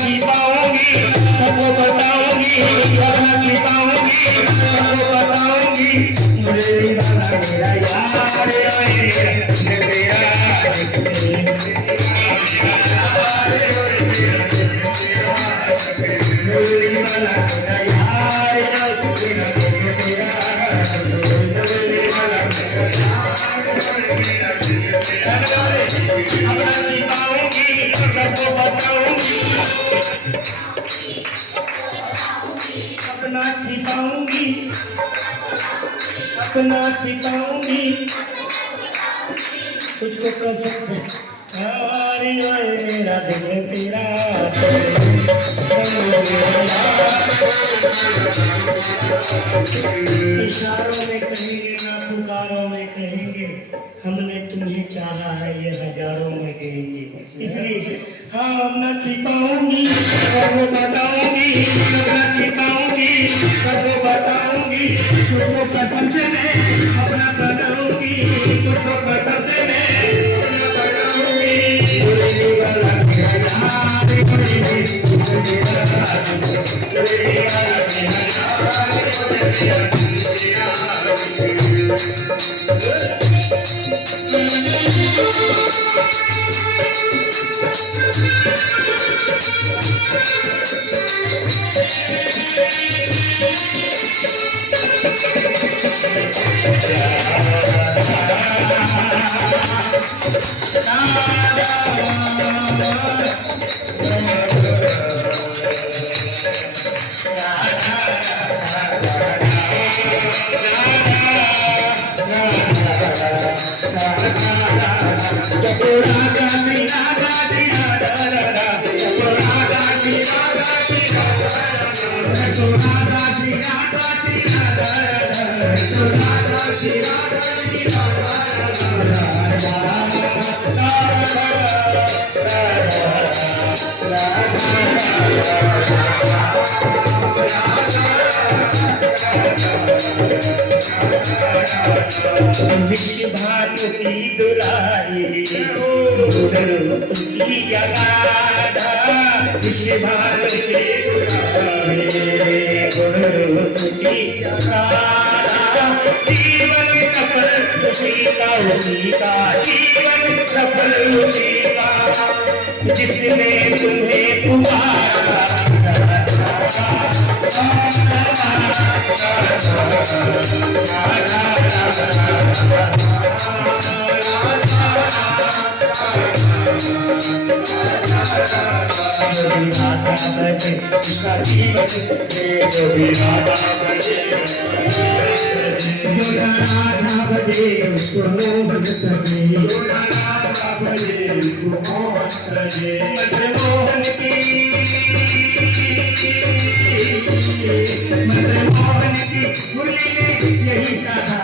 छिपाऊंगी सबको बताऊंगी, अपना छिपाऊंगी सबको बताऊंगी। मुझे दीवाना मेरा यार अपना छिपाऊंगी सबको बताऊंगी, अपना छिपाऊंगी, अपना छिपाऊंगी, तुझको कर सकते अरे मेरा दिल तेरा इशारों में कहेंगे ना पुकारों में कहेंगे, हमने तुम्हें चाहा है ये हजारों में कहेंगे। इसलिए हाँ अपना छिपाऊंगी सबको बताऊंगी, अपना छिपाऊंगी सबको बताऊंगी, तुझको कसम से मैं अपना बताऊंगी, तुझको कसम से मैं अपना बताऊंगी। विश्व भारती दुलारी की जगादा, विश्व भारती दुलारी की जगादा, जीवन सफल उसी का जीवन सफल उसी का, जिसने तुम्हें पुकारा उसका जीवन सुखे जो भी राधा बजे, जो राधा बजे उसको मोहन तजे, जो राधा बजे उसको मोहन तजे, मोहन की मोहन की भूली यही सदा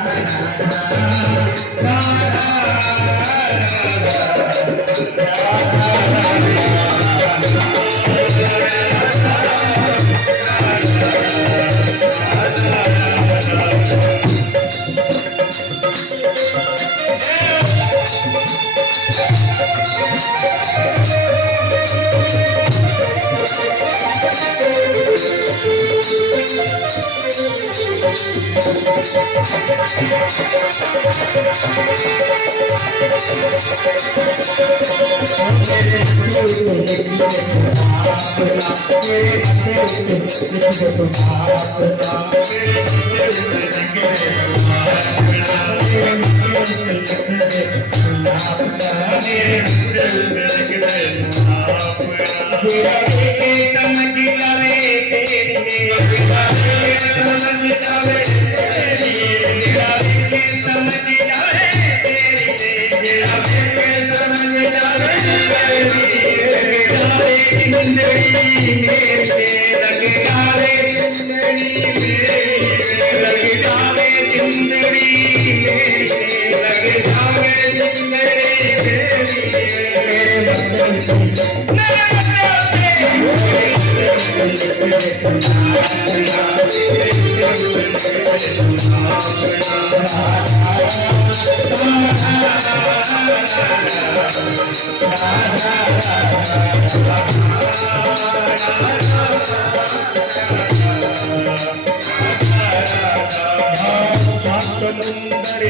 समुंदर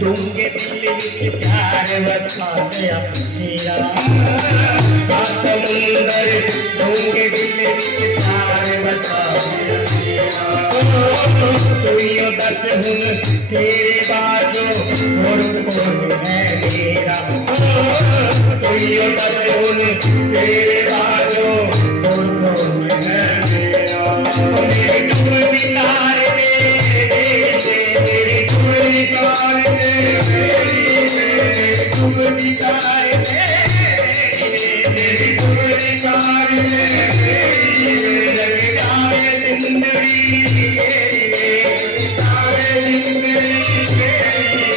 डूंगे दिल विच प्यार वसा गया तेरा समुंदर डूंगे दिल विच प्यार वसा गया तेरा तू यो दस हुन तेरे बाजो और कौन है मेरा तू यो दस हुन तेरे बाजो और कौन है मेरा मेरे डूबती तार मेरी डूबती तार मेरी डूबती तार मेरी डूबती तार मेरी जग जावे जिंदड़ी जावे जिंदड़ी मेरी